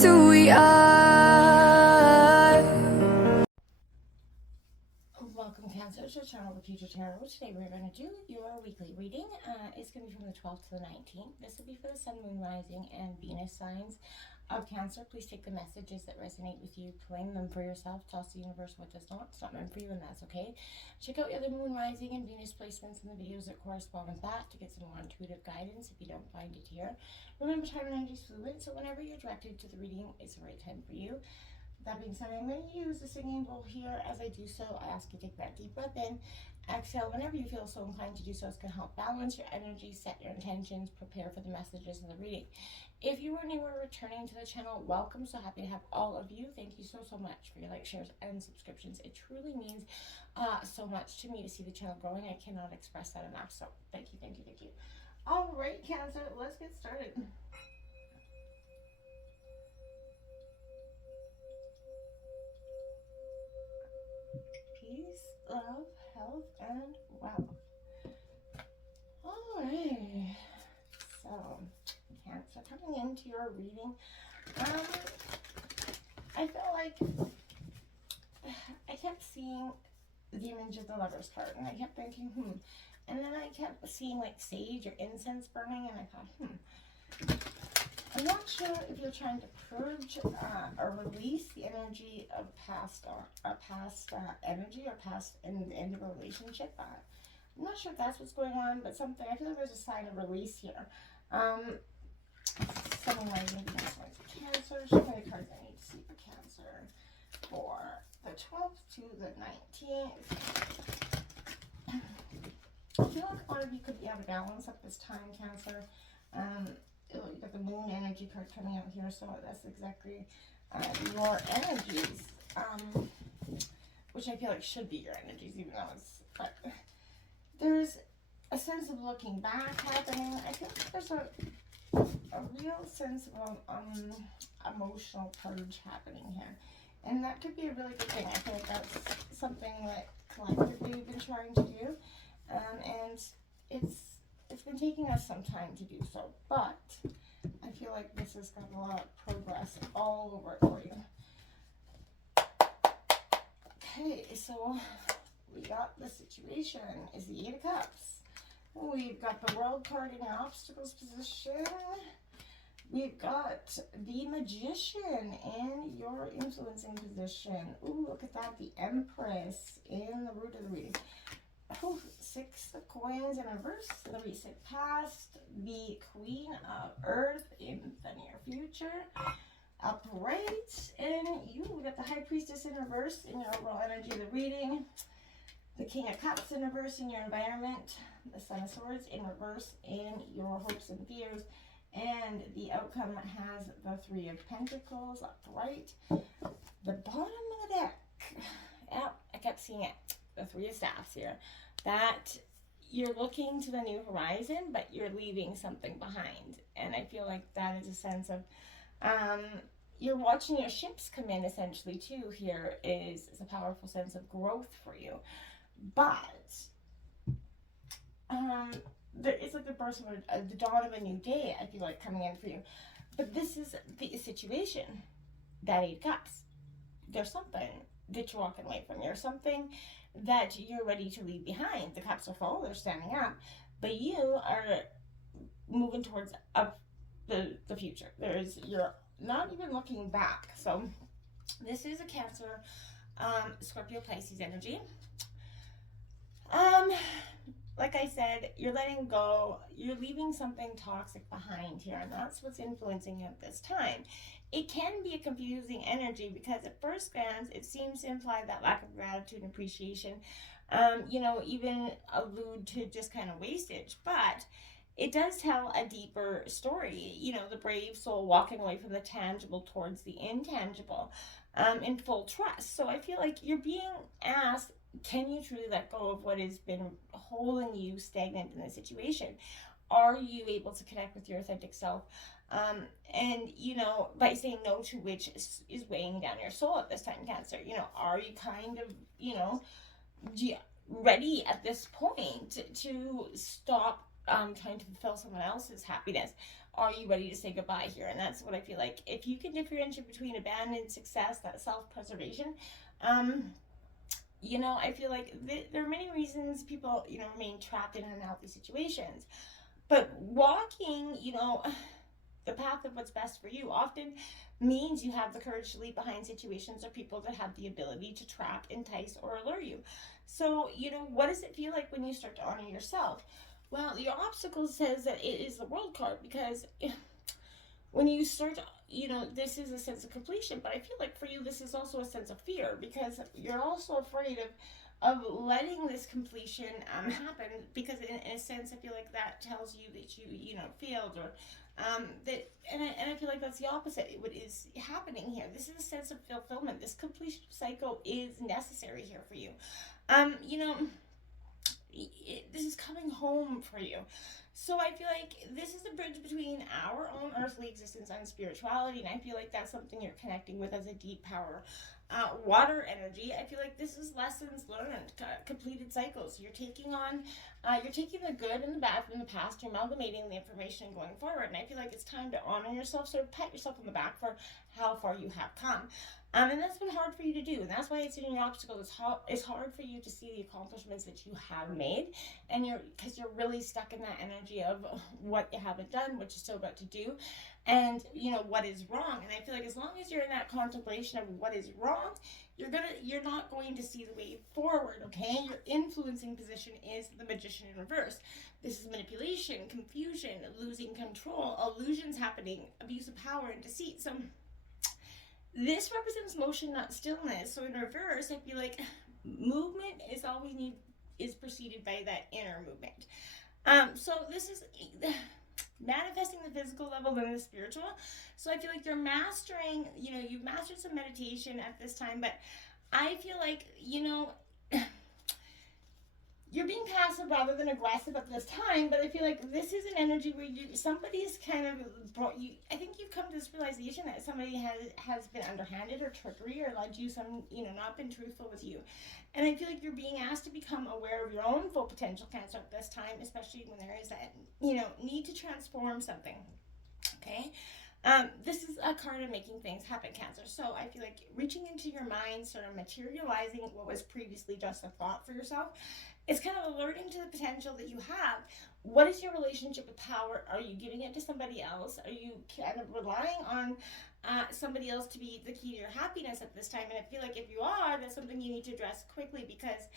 just who we are. Welcome, Cancer, to Channel The Future Tarot. Today we're going to do your weekly reading. It's going to be from the 12th to the 19th. This will be for the Sun, Moon, Rising, and Venus signs of Cancer. Please take the messages that resonate with you, claim them for yourself, toss the universe what does not. It's not meant for you, and that's okay. Check out the other Moon, Rising, and Venus placements in the videos that correspond with that to get some more intuitive guidance if you don't find it here. Remember, time and energy is fluid, so whenever you're directed to the reading, it's the right time for you. That being said, I'm going to use the singing bowl here. As I do so, I ask you to take that deep breath in. Exhale whenever you feel so inclined to do so. It's going to help balance your energy, set your intentions, prepare for the messages in the reading. If you are anywhere returning to the channel, welcome. So happy to have all of you. Thank you so much for your likes, shares, and subscriptions. It truly means so much to me to see the channel growing. I cannot express that enough. So thank you. All right, Cancer, let's get started. Peace, love, health, and wealth. Alright, so Cancer, coming into your reading, I feel like I kept seeing the image of the Lover's card, and I kept thinking, and then I kept seeing like sage or incense burning, and I thought, I'm not sure if you're trying to purge or release the energy of past energy or past in the end of a relationship. I'm not sure if that's what's going on, but something, I feel like there's a sign of release here. Someone might maybe have signs of Cancer. Show me the cards I need to see for Cancer for the 12th to the 19th. I feel like a lot of you could be out of balance at this time, Cancer. You got the moon energy card coming out here, so that's exactly your energies, which I feel like should be your energies, even though it's, but there's a sense of looking back happening. I feel like there's a real sense of emotional purge happening here, and that could be a really good thing. I feel like that's something that collectively we've been trying to do, and it's been taking us some time to do so, but I feel like this has got a lot of progress all over it for you. Okay, so we got the situation is the 8 of Cups. We've got the World card in your obstacles position. We've got the Magician in your influencing position. Ooh, look at that, the Empress in the root of the reading. Oh, 6 of Coins in reverse, the recent past, the Queen of Earth in the near future, upright, and we got the High Priestess in reverse in your overall energy of the reading, the King of Cups in reverse in your environment, the Sun of Swords in reverse in your hopes and fears, and the outcome has the 3 of Pentacles upright. The bottom of the deck, yeah, I kept seeing it. The 3 of Staffs here, that you're looking to the new horizon, but you're leaving something behind. And I feel like that is a sense of you're watching your ships come in, essentially, too. Here is a powerful sense of growth for you, but there is like the birth of the dawn of a new day, I feel like, coming in for you. But this is the situation, that 8 of Cups. There's something that you're walking away from. There's something that you're ready to leave behind. The cups are full, they're standing up, but you are moving towards the future. You're not even looking back. So this is a Cancer, Scorpio, Pisces energy. Like I said, you're letting go, you're leaving something toxic behind here, and that's what's influencing you at this time. It can be a confusing energy because at first glance, it seems to imply that lack of gratitude and appreciation, even allude to just kind of wastage, but it does tell a deeper story. The brave soul walking away from the tangible towards the intangible, in full trust. So I feel like you're being asked, can you truly let go of what has been holding you stagnant in the situation? Are you able to connect with your authentic self? And by saying no to which is weighing down your soul at this time, Cancer. Are you kind of, ready at this point to stop trying to fulfill someone else's happiness? Are you ready to say goodbye here? And that's what I feel like. If you can differentiate between abandoned success, that self-preservation, um, I feel like there are many reasons people, remain trapped in unhealthy situations. But walking, the path of what's best for you often means you have the courage to leave behind situations or people that have the ability to trap, entice, or allure you. So, what does it feel like when you start to honor yourself? Well, your obstacle says that it is the world card, because when you start, this is a sense of completion. But I feel like for you, this is also a sense of fear, because you're also afraid of letting this completion happen, because in a sense I feel like that tells you that you failed, or that and I feel like that's the opposite. What is happening here, this is a sense of fulfillment. This completion cycle is necessary here for you. um you know this is coming home for you. So I feel like this is the bridge between our own earthly existence and spirituality, and I feel like that's something you're connecting with as a deep power. Water energy. I feel like this is lessons learned, completed cycles. You're taking the good and the bad from the past, you're amalgamating the information going forward, and I feel like it's time to honor yourself. So pat yourself on the back for how far you have come. And that's been hard for you to do, and that's why it's in your obstacle. It's hard for you to see the accomplishments that you have made, and because you're really stuck in that energy of what you haven't done, what you're still about to do, and what is wrong. And I feel like as long as you're in that contemplation of what is wrong, you're not going to see the way forward. Okay, your influencing position is the Magician in reverse. This is manipulation, confusion, losing control, illusions happening, abuse of power, and deceit. So this represents motion, not stillness. So in reverse, I feel like movement is preceded by that inner movement. So this is manifesting the physical level and the spiritual. So I feel like you've mastered some meditation at this time, but I feel like, you're being passive rather than aggressive at this time. But I feel like this is an energy where somebody's kind of brought you. I think you've come to this realization that somebody has been underhanded or trickery, or led you some, not been truthful with you. And I feel like you're being asked to become aware of your own full potential, Cancer, at this time, especially when there is that, need to transform something. Okay. This is a card of making things happen, Cancer. So I feel like reaching into your mind, sort of materializing what was previously just a thought for yourself. It's kind of alerting to the potential that you have. What is your relationship with power? Are you giving it to somebody else? Are you kind of relying on somebody else to be the key to your happiness at this time? And I feel like if you are, that's something you need to address quickly, because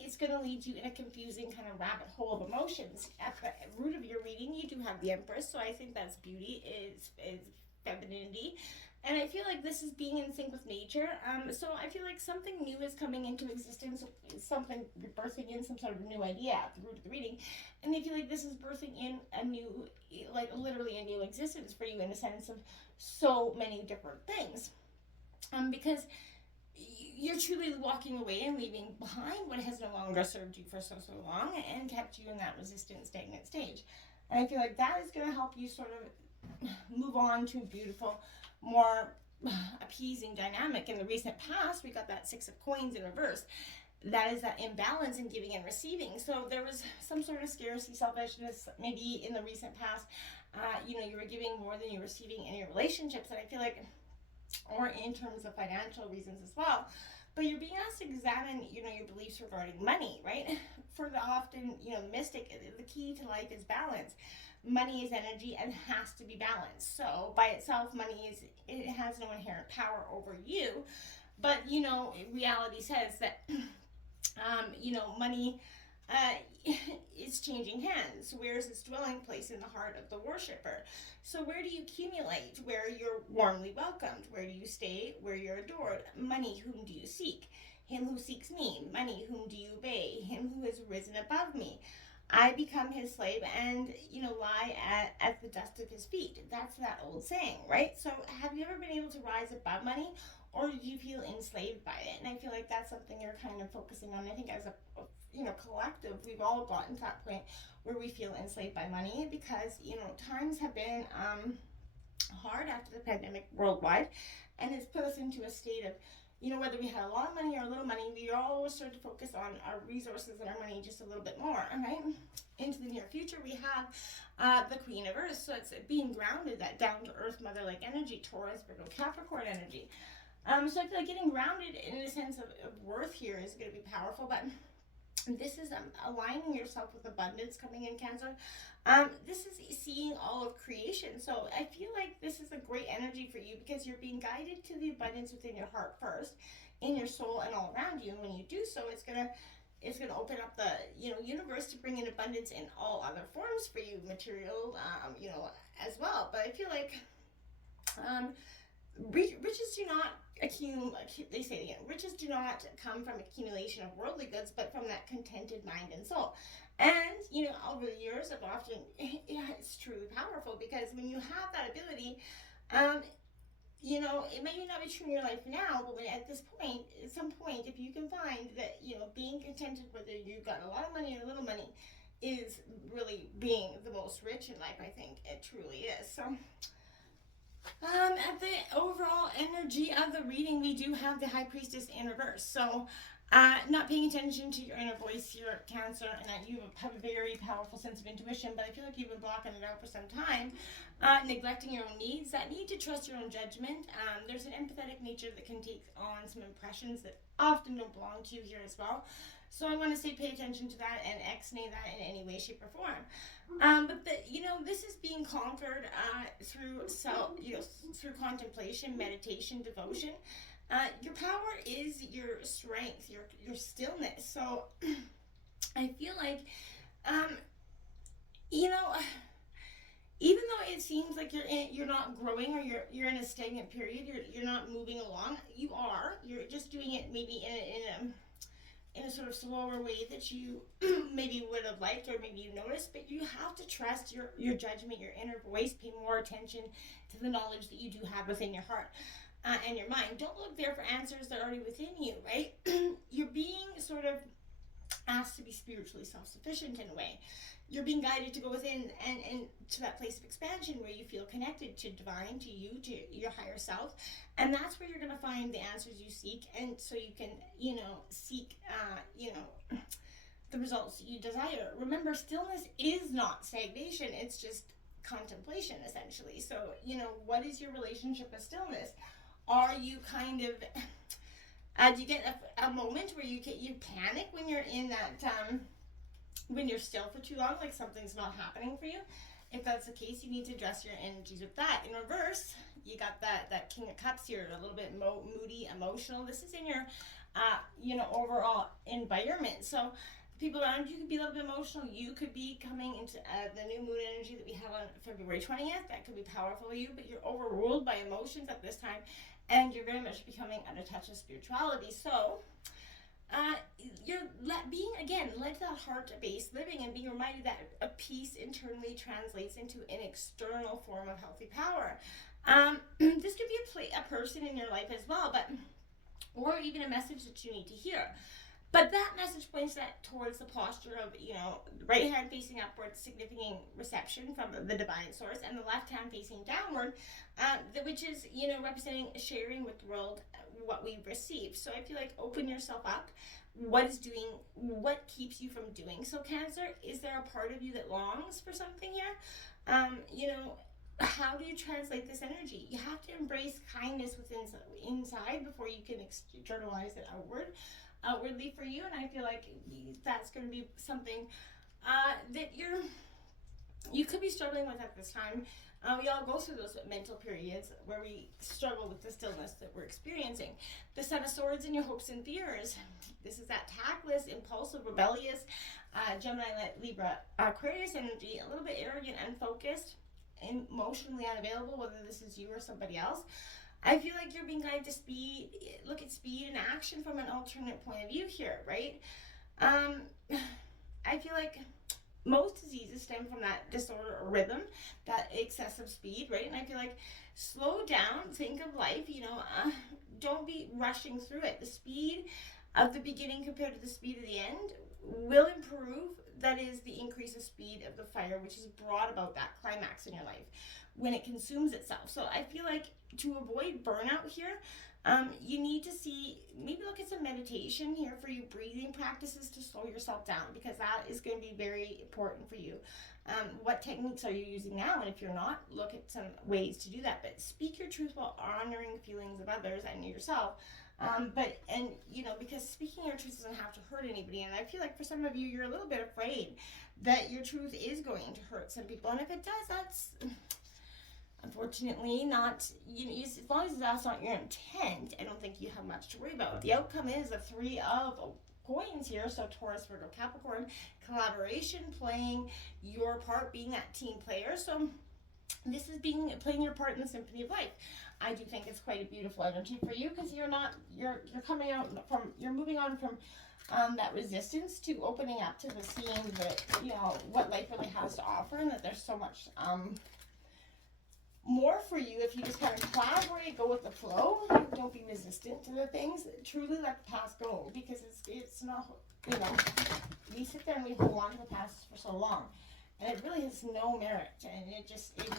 it's going to lead you in a confusing kind of rabbit hole of emotions. At the root of your reading, you do have the Empress, so I think that's beauty, is femininity. And I feel like this is being in sync with nature. So I feel like something new is coming into existence, something birthing in some sort of new idea at the root of the reading. And I feel like this is birthing in a new, like literally a new existence for you, in a sense of so many different things. Because you're truly walking away and leaving behind what has no longer served you for so long and kept you in that resistant, stagnant stage. And I feel like that is going to help you sort of move on to a beautiful, more appeasing dynamic. In the recent past, we got that Six of Coins in reverse. That is that imbalance in giving and receiving. So there was some sort of scarcity, selfishness, maybe in the recent past. You were giving more than you were receiving in your relationships, and I feel like, or in terms of financial reasons as well. But you're being asked to examine, your beliefs regarding money, right? For the often, the mystic, the key to life is balance. Money is energy and has to be balanced. So by itself, it has no inherent power over you. But, reality says that, money is changing hands. Where is its dwelling place? In the heart of the worshiper. So where do you accumulate? Where you're warmly welcomed. Where do you stay? Where you're adored. Money, whom do you seek? Him who seeks me. Money, whom do you obey? Him who has risen above me. I become his slave and, lie at the dust of his feet. That's that old saying, right? So have you ever been able to rise above money, or do you feel enslaved by it? And I feel like that's something you're kind of focusing on. I think as a collective, we've all gotten to that point where we feel enslaved by money, because, times have been hard after the pandemic worldwide, and it's put us into a state of you know, whether we had a lot of money or a little money, we always start to focus on our resources and our money just a little bit more, right? Into the near future, we have the Queen of Earth, so it's being grounded, that down-to-earth, mother-like energy, Taurus, Virgo, Capricorn energy. So I feel like getting grounded in a sense of worth here is going to be powerful, but this is aligning yourself with abundance coming in, Cancer. This is seeing all of creation. So I feel like this is a great energy for you because you're being guided to the abundance within your heart first, in your soul, and all around you. And when you do so, it's gonna open up the universe to bring in abundance in all other forms for you, material, as well. But I feel like riches do not accumulate. They say riches do not come from accumulation of worldly goods, but from that contented mind and soul. And over the years, I've often it's truly powerful because when you have that ability, it may not be true in your life now, but at some point, if you can find that being contented whether you've got a lot of money or a little money is really being the most rich in life. I think it truly is. So. At the overall energy of the reading, we do have the High Priestess in reverse. So, not paying attention to your inner voice here, Cancer, and that you have a very powerful sense of intuition, but I feel like you've been blocking it out for some time. Neglecting your own needs, that need to trust your own judgment. There's an empathetic nature that can take on some impressions that often don't belong to you here as well. So I want to say pay attention to that and ex-nay that in any way, shape, or form. But this is being conquered through through contemplation, meditation, devotion. Your power is your strength, your stillness. So I feel like, even though it seems like you're not growing or you're in a stagnant period, you're not moving along. You're just doing it maybe in a sort of slower way that you maybe would have liked or maybe you noticed, but you have to trust your judgment, your inner voice, pay more attention to the knowledge that you do have within your heart and your mind. Don't look there for answers that are already within you, right? You're being sort of asked to be spiritually self-sufficient in a way. You're being guided to go within and to that place of expansion where you feel connected to divine, to you, to your higher self. And that's where you're going to find the answers you seek. And so you can, seek, the results you desire. Remember, stillness is not stagnation. It's just contemplation, essentially. So, what is your relationship with stillness? Are you kind of, do you get a moment where you panic when you're in that, when you're still for too long, like something's not happening for you? If that's the case, you need to address your energies with that. In reverse, you got that King of Cups here, a little bit moody, emotional. This is in your, overall environment. So people around you could be a little bit emotional. You could be coming into the new moon energy that we have on February 20th. That could be powerful for you, but you're overruled by emotions at this time, and you're very much becoming under touch of spirituality. So you're led to that heart-based living and being reminded that a peace internally translates into an external form of healthy power. This could be a person in your life as well, or even a message that you need to hear. But that message points that towards the posture of, right hand facing upwards, signifying reception from the divine source, and the left hand facing downward, which is, representing sharing with the world what we've received. So I feel like open yourself up. What keeps you from doing so, Cancer? Is there a part of you that longs for something here? How do you translate this energy? You have to embrace kindness within inside before you can externalize it outwardly for you. And I feel like that's going to be something that you could be struggling with at this time. We all go through those mental periods where we struggle with the stillness that we're experiencing. The Son of Swords in your hopes and fears. This is that tactless, impulsive, rebellious Gemini, Libra, Aquarius energy, a little bit arrogant, unfocused, emotionally unavailable, whether this is you or somebody else. I feel like you're being guided to look at speed and action from an alternate point of view here, right? I feel like most diseases stem from that disorder or rhythm, that excessive speed, right? And I feel like slow down, think of life, don't be rushing through it. The speed of the beginning compared to the speed of the end will improve. That is the increase of speed of the fire, which has brought about that climax in your life when it consumes itself. So I feel like to avoid burnout here, You need to see, maybe look at some meditation here for you, breathing practices to slow yourself down, because that is going to be very important for you. What techniques are you using now? And if you're not, look at some ways to do that. But speak your truth while honoring feelings of others and yourself. Because speaking your truth doesn't have to hurt anybody. And I feel like for some of you, you're a little bit afraid that your truth is going to hurt some people. And if it does, that's unfortunately not, as long as that's not your intent, I don't think you have much to worry about. The outcome is a 3 of coins here, so Taurus, Virgo, Capricorn, collaboration, playing your part, being that team player. So this is playing your part in the symphony of life. I do think it's quite a beautiful energy for you, because you're coming out from, you're moving on from that resistance to opening up to the seeing that, what life really has to offer, and that there's so much more for you if you just kind of collaborate, go with the flow, don't be resistant to the things, truly let the past go, because it's not, we sit there and we hold on to the past for so long, and it really has no merit, and it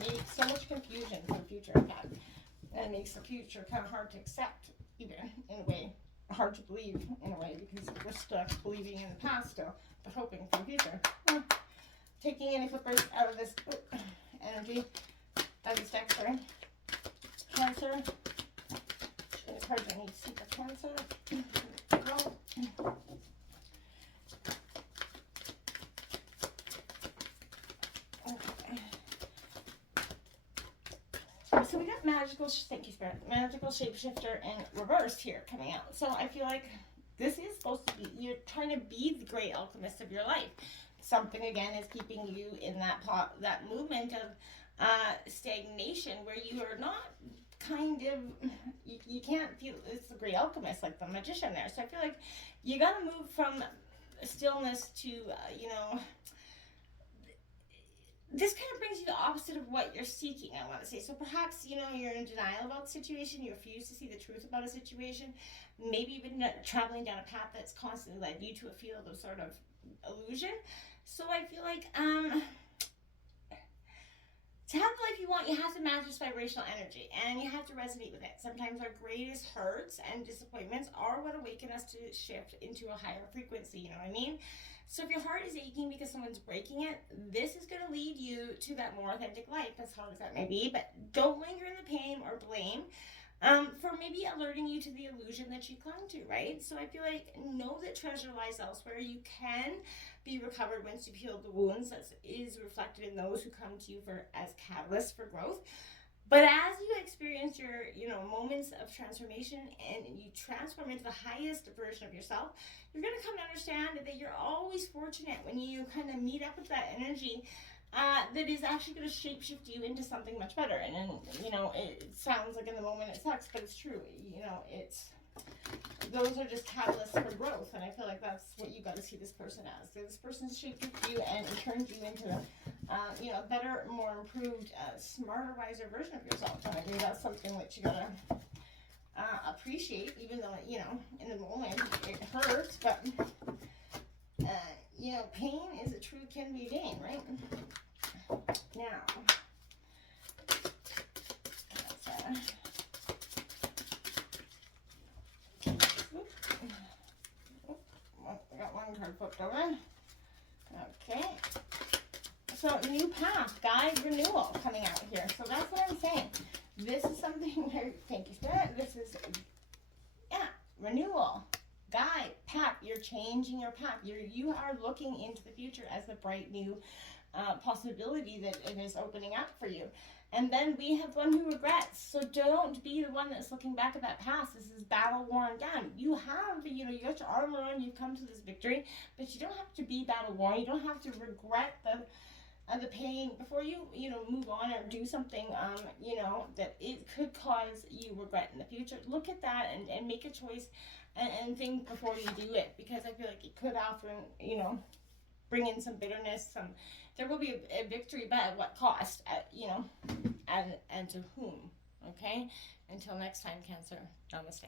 makes so much confusion for the future, and it makes the future kind of hard to accept, even in a way, hard to believe in a way, because we're stuck believing in the past still, but hoping for the future. Taking any flippers out of this energy, out of this deck, sorry. Cancer. Any cards I need to see for Cancer. Well, okay. So we got thank you, Spirit, magical shapeshifter in reverse here coming out. So I feel like this is supposed to be, you're trying to be the great alchemist of your life. Something again is keeping you in that movement of stagnation, where you are not you can't feel, it's the great alchemist, like the magician there. So I feel like you got to move from stillness to this kind of brings you the opposite of what you're seeking, I want to say. So perhaps, you're in denial about the situation, you refuse to see the truth about a situation, maybe you've been traveling down a path that's constantly led you to a field of sort of illusion. So I feel like to have the life you want, you have to match this vibrational energy, and you have to resonate with it. Sometimes our greatest hurts and disappointments are what awaken us to shift into a higher frequency, you know what I mean? So if your heart is aching because someone's breaking it, this is going to lead you to that more authentic life, as hard as that may be. But don't linger in the pain or blame for maybe alerting you to the illusion that you clung to, right? So I feel like, know that treasure lies elsewhere. You can be recovered once you've healed the wounds. That is reflected in those who come to you as catalysts for growth. But as you experience your, moments of transformation and you transform into the highest version of yourself, you're going to come to understand that you're always fortunate when you kind of meet up with that energy that is actually going to shapeshift you into something much better. And then, it sounds like in the moment it sucks, but it's true. Those are just catalysts for growth, and I feel like that's what you got to see this person as. So this person's shaped you and turned you into a better, more improved, smarter, wiser version of yourself. And I think that's something that you gotta appreciate, even though in the moment it hurts. But pain is a truth can be a gain, right? Now, I got one card flipped over. Okay. So, new path, guide, renewal coming out here. So that's what I'm saying. This is something where, thank you, Spirit. This is, renewal, guide, path. You're changing your path. You are looking into the future as the bright new possibility that it is opening up for you. And then we have one who regrets. So don't be the one that's looking back at that past. This is battle worn down. You have, you got your armor on, you've come to this victory, but you don't have to be battle worn. You don't have to regret the pain before you, move on or do something, that it could cause you regret in the future. Look at that and make a choice and think before you do it, because I feel like it could often, bring in some bitterness, there will be a victory, but at what cost, and to whom, okay? Until next time, Cancer, namaste.